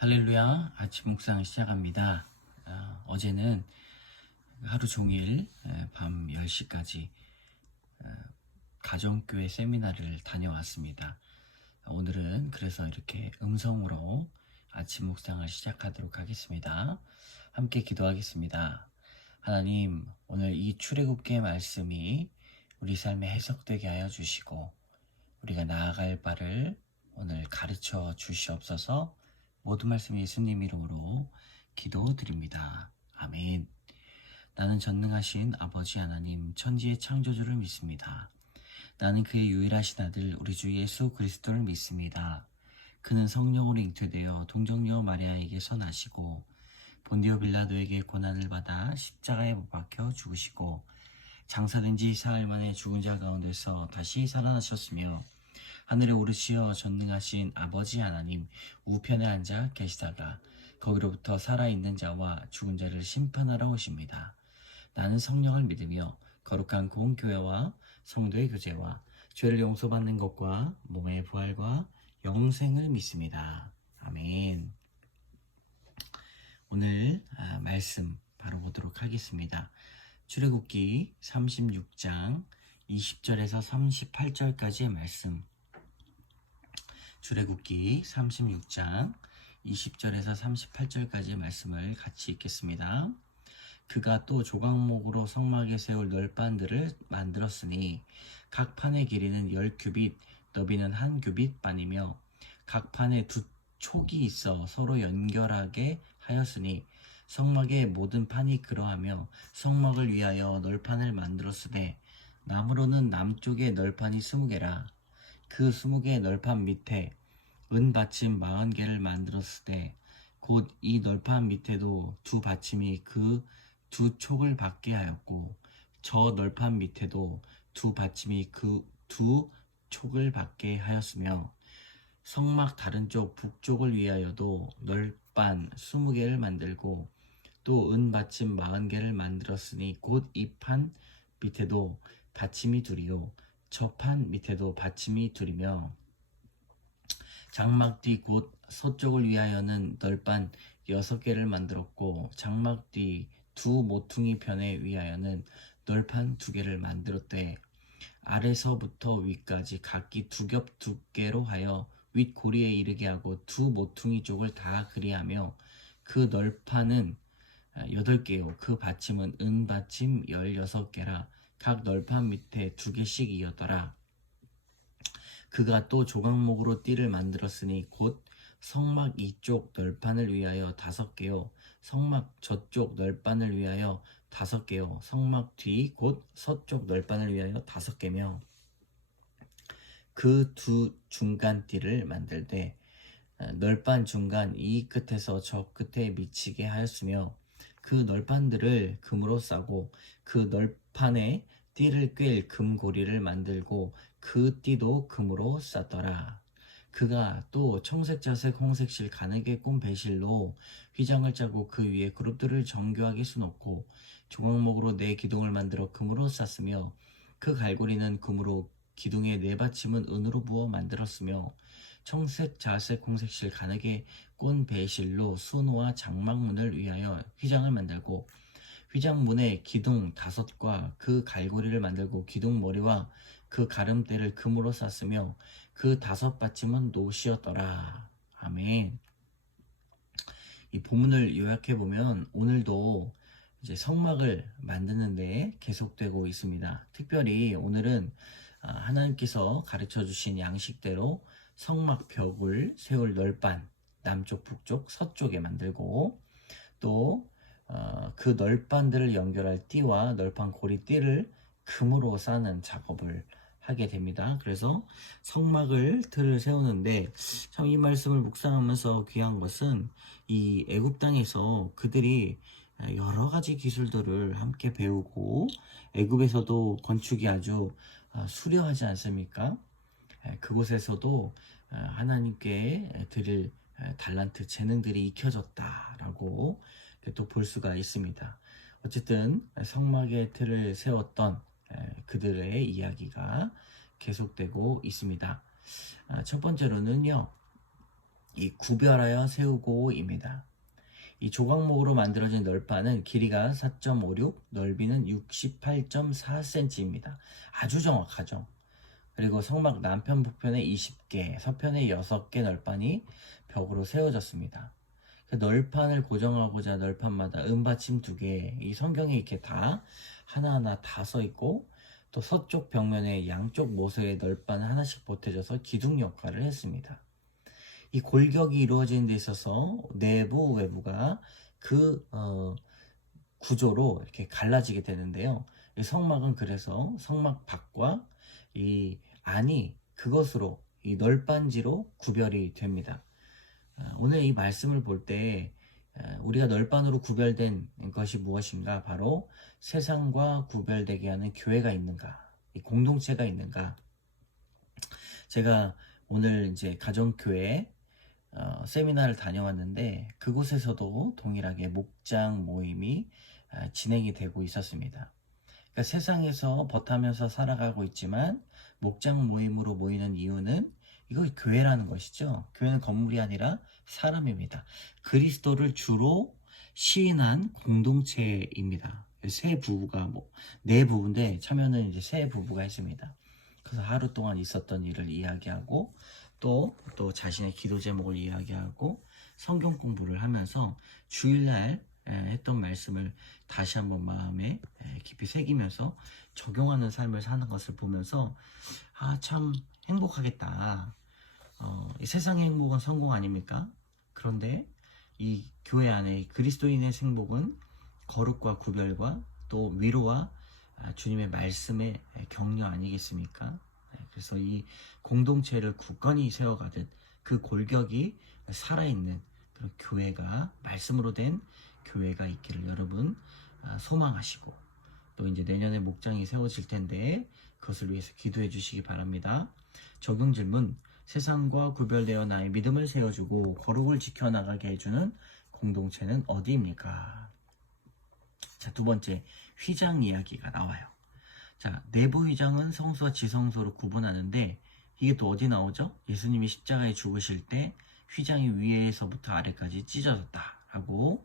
할렐루야, 아침 묵상을 시작합니다. 어제는 하루 종일 밤 10시까지 가정교회 세미나를 다녀왔습니다. 오늘은 그래서 이렇게 음성으로 아침 묵상을 시작하도록 하겠습니다. 함께 기도하겠습니다. 하나님, 오늘 이 출애굽기의 말씀이 우리 삶에 해석되게 하여 주시고 우리가 나아갈 바를 오늘 가르쳐 주시옵소서. 모든 말씀 예수님 이름으로 기도드립니다. 아멘. 나는 전능하신 아버지 하나님 천지의 창조주를 믿습니다. 나는 그의 유일하신 아들 우리 주 예수 그리스도를 믿습니다. 그는 성령으로 잉태되어 동정녀 마리아에게서 나시고 본디오 빌라도에게 고난을 받아 십자가에 못 박혀 죽으시고 장사된 지 사흘 만에 죽은 자 가운데서 다시 살아나셨으며 하늘에 오르시어 전능하신 아버지 하나님 우편에 앉아 계시다가 거기로부터 살아있는 자와 죽은 자를 심판하러 오십니다. 나는 성령을 믿으며 거룩한 공교회와 성도의 교제와 죄를 용서받는 것과 몸의 부활과 영생을 믿습니다. 아멘. 오늘 말씀 바로 보도록 하겠습니다. 출애굽기 36장 20절에서 38절까지의 말씀. 출애굽기 36장 20절에서 38절까지의 말씀을 같이 읽겠습니다. 그가 또 조각목으로 성막에 세울 널판들을 만들었으니 각 판의 길이는 10규빗, 너비는 1규빗 반이며 각 판에 2촉이 있어 서로 연결하게 하였으니 성막의 모든 판이 그러하며 성막을 위하여 널판을 만들었으되 나무로는 남쪽에 널판이 20개라. 그 20개의 널판 밑에 은 받침 40개를 만들었으되 곧 이 널판 밑에도 두 받침이 그 두 촉을 받게 하였고 저 널판 밑에도 두 받침이 그 두 촉을 받게 하였으며 성막 다른 쪽 북쪽을 위하여도 널판 20개를 만들고 또 은 받침 40개를 만들었으니 곧 이 판 밑에도 받침이 둘이요 저 판 밑에도 받침이 둘이며 장막 뒤 곧 서쪽을 위하여는 널판 6개를 만들었고 장막 뒤 두 모퉁이 편에 위하여는 널판 2개를 만들었되 아래서부터 위까지 각기 2겹 두께로 하여 윗 고리에 이르게 하고 두 모퉁이 쪽을 다 그리하며 그 널판은 8개요 그 받침은 은 받침 16개라 각 널판 밑에 2개씩 이었더라. 그가 또 조각목으로 띠를 만들었으니 곧 성막 이쪽 널판을 위하여 5개요 성막 저쪽 널판을 위하여 5개요 성막 뒤 곧 서쪽 널판을 위하여 5개며 그 두 중간 띠를 만들되 널판 중간 이 끝에서 저 끝에 미치게 하였으며 그 널판들을 금으로 싸고 그 널판에 띠를 꿰일 금고리를 만들고 그 띠도 금으로 쌌더라. 그가 또 청색, 자색, 홍색 실 가늘게 꼰 배실로 휘장을 짜고 그 위에 그룹들을 정교하게 수놓고 조각목으로 4기둥을 만들어 금으로 쌌으며 그 갈고리는 금으로 기둥의 4받침은 은으로 부어 만들었으며 청색, 자색, 홍색 실 가늘게 꼰 배실로 수노와 장막문을 위하여 휘장을 만들고 휘장문에 기둥 5과 그 갈고리를 만들고 기둥 머리와 그 가름대를 금으로 쌌으며 그 5받침은 노시였더라. 아멘. 이 본문을 요약해 보면 오늘도 이제 성막을 만드는데 계속되고 있습니다. 특별히 오늘은 하나님께서 가르쳐 주신 양식대로 성막 벽을 세울 널판 남쪽, 북쪽, 서쪽에 만들고 또 그 널판들을 연결할 띠와 널판 고리띠를 금으로 싸는 작업을 하게 됩니다. 그래서 성막을 틀을 세우는데 참 이 말씀을 묵상하면서 귀한 것은 이 애굽 땅에서 그들이 여러 가지 기술들을 함께 배우고 애굽에서도 건축이 아주 수려하지 않습니까? 그곳에서도 하나님께 드릴 달란트 재능들이 익혀졌다라고 또 볼 수가 있습니다. 어쨌든 성막의 틀을 세웠던 그들의 이야기가 계속되고 있습니다. 첫 번째로는요, 이 구별하여 세우고입니다. 이 조각목으로 만들어진 널판은 길이가 4.56, 넓이는 68.4cm입니다. 아주 정확하죠. 그리고 성막 남편 북편에 20개, 서편에 6개 널판이 벽으로 세워졌습니다. 그 널판을 고정하고자 널판마다 은받침 2개, 이 성경에 이렇게 다 하나하나 다 써 있고, 또 서쪽 벽면에 양쪽 모서에 널판 하나씩 보태져서 기둥 역할을 했습니다. 이 골격이 이루어지는 데 있어서 내부 외부가 그 구조로 이렇게 갈라지게 되는데요. 이 성막은 그래서 성막 밖과 이 안이 그것으로 이 널빤지로 구별이 됩니다. 오늘 이 말씀을 볼 때 우리가 널빤으로 구별된 것이 무엇인가? 바로 세상과 구별되게 하는 교회가 있는가? 이 공동체가 있는가? 제가 오늘 이제 가정교회 세미나를 다녀왔는데 그곳에서도 동일하게 목장 모임이 진행이 되고 있었습니다. 그러니까 세상에서 벗하면서 살아가고 있지만 목장 모임으로 모이는 이유는 이거 교회라는 것이죠. 교회는 건물이 아니라 사람입니다. 그리스도를 주로 시인한 공동체입니다. 세 부부가 네 부부인데 참여는 이제 세 부부가 했습니다. 그래서 하루 동안 있었던 일을 이야기하고 또 자신의 기도 제목을 이야기하고 성경 공부를 하면서 주일날 했던 말씀을 다시 한번 마음에 깊이 새기면서 적용하는 삶을 사는 것을 보면서 참 행복하겠다. 이 세상의 행복은 성공 아닙니까? 그런데 이 교회 안에 그리스도인의 행복은 거룩과 구별과 또 위로와 주님의 말씀의 격려 아니겠습니까? 그래서 이 공동체를 굳건히 세워가듯 그 골격이 살아있는 그런 교회가, 말씀으로 된 교회가 있기를 여러분 소망하시고, 또 이제 내년에 목장이 세워질 텐데 그것을 위해서 기도해 주시기 바랍니다. 적용 질문: 세상과 구별되어 나의 믿음을 세워주고 거룩을 지켜나가게 해주는 공동체는 어디입니까? 자, 두 번째, 휘장 이야기가 나와요. 자, 내부 휘장은 성소와 지성소로 구분하는데 이게 또 어디 나오죠? 예수님이 십자가에 죽으실 때 휘장이 위에서부터 아래까지 찢어졌다라고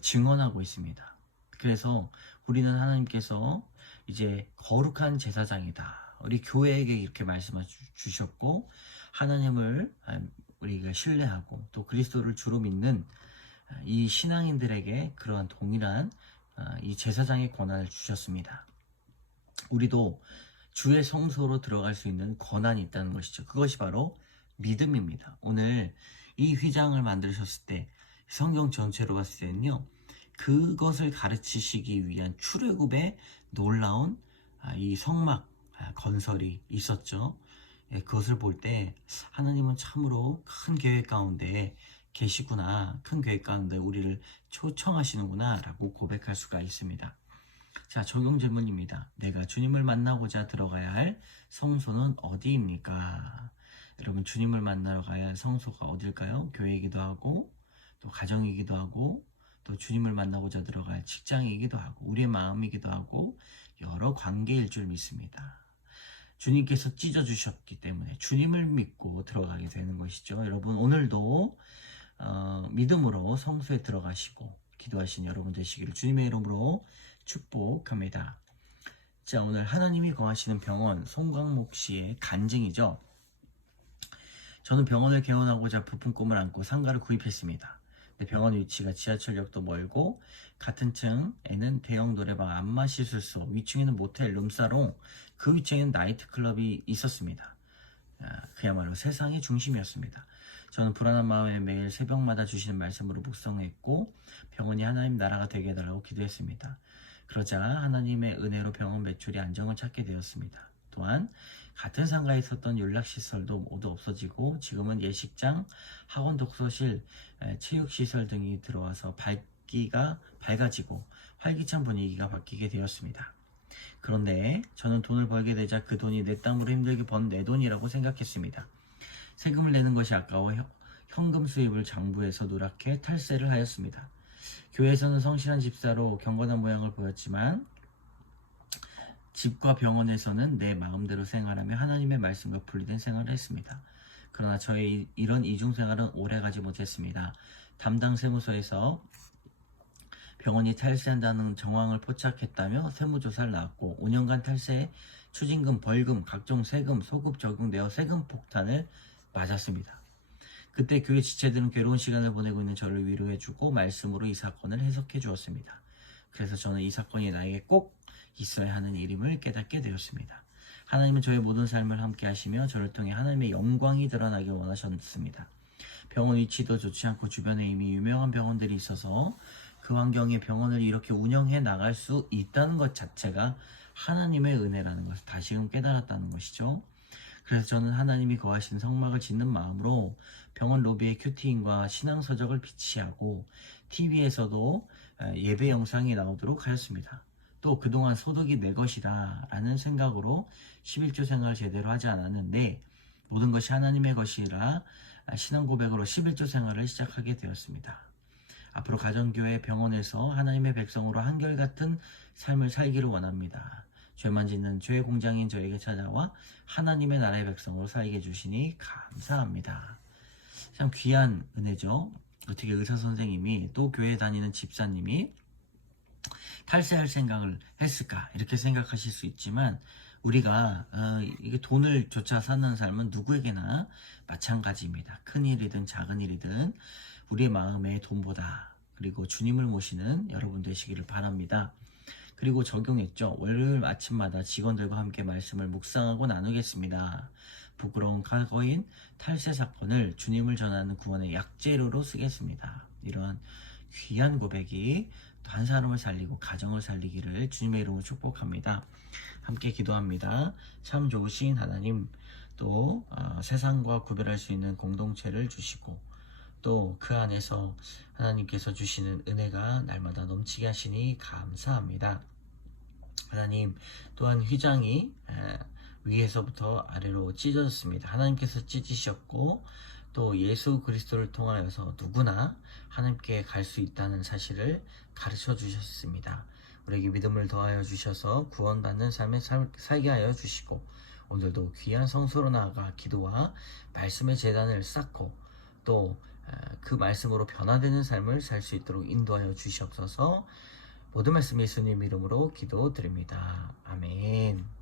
증언하고 있습니다. 그래서 우리는 하나님께서 이제 거룩한 제사장이다. 우리 교회에게 이렇게 말씀해 주셨고, 하나님을 우리가 신뢰하고 또 그리스도를 주로 믿는 이 신앙인들에게 그러한 동일한 이 제사장의 권한을 주셨습니다. 우리도 주의 성소로 들어갈 수 있는 권한이 있다는 것이죠. 그것이 바로 믿음입니다. 오늘 이 휘장을 만드셨을 때 성경 전체로 봤을 때는요, 그것을 가르치시기 위한 출애굽의 놀라운 이 성막 건설이 있었죠. 그것을 볼 때 하나님은 참으로 큰 계획 가운데 계시구나, 큰 계획 가운데 우리를 초청하시는구나 라고 고백할 수가 있습니다. 자, 적용 질문입니다. 내가 주님을 만나고자 들어가야 할 성소는 어디입니까? 여러분, 주님을 만나러 가야 할 성소가 어딜까요? 교회이기도 하고 또 가정이기도 하고 또 주님을 만나고자 들어갈 직장이기도 하고 우리의 마음이기도 하고 여러 관계일 줄 믿습니다. 주님께서 찢어주셨기 때문에 주님을 믿고 들어가게 되는 것이죠. 여러분, 오늘도 믿음으로 성소에 들어가시고 기도하신 여러분 되시기를 주님의 이름으로 축복합니다. 자, 오늘 하나님이 거하시는 병원 송광목 씨의 간증이죠. 저는 병원을 개원하고자 부푼 꿈을 안고 상가를 구입했습니다. 근데 병원 위치가 지하철역도 멀고 같은 층에는 대형 노래방, 안마시술소, 위층에는 모텔, 룸사롱, 그 위층에는 나이트클럽이 있었습니다. 그야말로 세상의 중심이었습니다. 저는 불안한 마음에 매일 새벽마다 주시는 말씀으로 묵상했고 병원이 하나님 나라가 되게 해달라고 기도했습니다. 그러자 하나님의 은혜로 병원 매출이 안정을 찾게 되었습니다. 또한 같은 상가에 있었던 윤락시설도 모두 없어지고 지금은 예식장, 학원 독서실, 체육시설 등이 들어와서 밝아지고 활기찬 분위기가 바뀌게 되었습니다. 그런데 저는 돈을 벌게 되자 그 돈이 내 땀으로 힘들게 번 내 돈이라고 생각했습니다. 세금을 내는 것이 아까워 현금 수입을 장부에서 누락해 탈세를 하였습니다. 교회에서는 성실한 집사로 경건한 모양을 보였지만 집과 병원에서는 내 마음대로 생활하며 하나님의 말씀과 분리된 생활을 했습니다. 그러나 저의 이런 이중생활은 오래가지 못했습니다. 담당 세무서에서 병원이 탈세한다는 정황을 포착했다며 세무조사를 나왔고 5년간 탈세, 추징금, 벌금, 각종 세금, 소급 적용되어 세금 폭탄을 맞았습니다. 그때 교회 지체들은 괴로운 시간을 보내고 있는 저를 위로해주고 말씀으로 이 사건을 해석해 주었습니다. 그래서 저는 이 사건이 나에게 꼭 있어야 하는 일임을 깨닫게 되었습니다. 하나님은 저의 모든 삶을 함께 하시며 저를 통해 하나님의 영광이 드러나길 원하셨습니다. 병원 위치도 좋지 않고 주변에 이미 유명한 병원들이 있어서 그 환경에 병원을 이렇게 운영해 나갈 수 있다는 것 자체가 하나님의 은혜라는 것을 다시금 깨달았다는 것이죠. 그래서 저는 하나님이 거하신 성막을 짓는 마음으로 병원 로비에 큐티인과 신앙서적을 비치하고 TV에서도 예배 영상이 나오도록 하였습니다. 또 그동안 소득이 내 것이다 라는 생각으로 11조 생활을 제대로 하지 않았는데 모든 것이 하나님의 것이라 신앙 고백으로 11조 생활을 시작하게 되었습니다. 앞으로 가정교회 병원에서 하나님의 백성으로 한결같은 삶을 살기를 원합니다. 죄만 짓는 죄의 공장인 저에게 찾아와 하나님의 나라의 백성으로 살게 해주시니 감사합니다. 참 귀한 은혜죠. 어떻게 의사 선생님이 또 교회 다니는 집사님이 탈세할 생각을 했을까 이렇게 생각하실 수 있지만 우리가 이게 돈을 조차 사는 삶은 누구에게나 마찬가지입니다. 큰 일이든 작은 일이든 우리의 마음에 돈보다 그리고 주님을 모시는 여러분 되시기를 바랍니다. 그리고 적용했죠. 월요일 아침마다 직원들과 함께 말씀을 묵상하고 나누겠습니다. 부끄러운 과거인 탈세 사건을 주님을 전하는 구원의 약재료로 쓰겠습니다. 이러한 귀한 고백이 또 한 사람을 살리고 가정을 살리기를 주님의 이름으로 축복합니다. 함께 기도합니다. 참 좋으신 하나님, 또 세상과 구별할 수 있는 공동체를 주시고 또 그 안에서 하나님께서 주시는 은혜가 날마다 넘치게 하시니 감사합니다. 하나님, 또한 휘장이 위에서부터 아래로 찢어졌습니다. 하나님께서 찢으셨고 또 예수 그리스도를 통하여서 누구나 하나님께 갈 수 있다는 사실을 가르쳐 주셨습니다. 우리에게 믿음을 더하여 주셔서 구원받는 삶에 살게 하여 주시고 오늘도 귀한 성소로 나아가 기도와 말씀의 제단을 쌓고 또 그 말씀으로 변화되는 삶을 살 수 있도록 인도하여 주시옵소서. 모든 말씀 예수님 이름으로 기도드립니다. 아멘.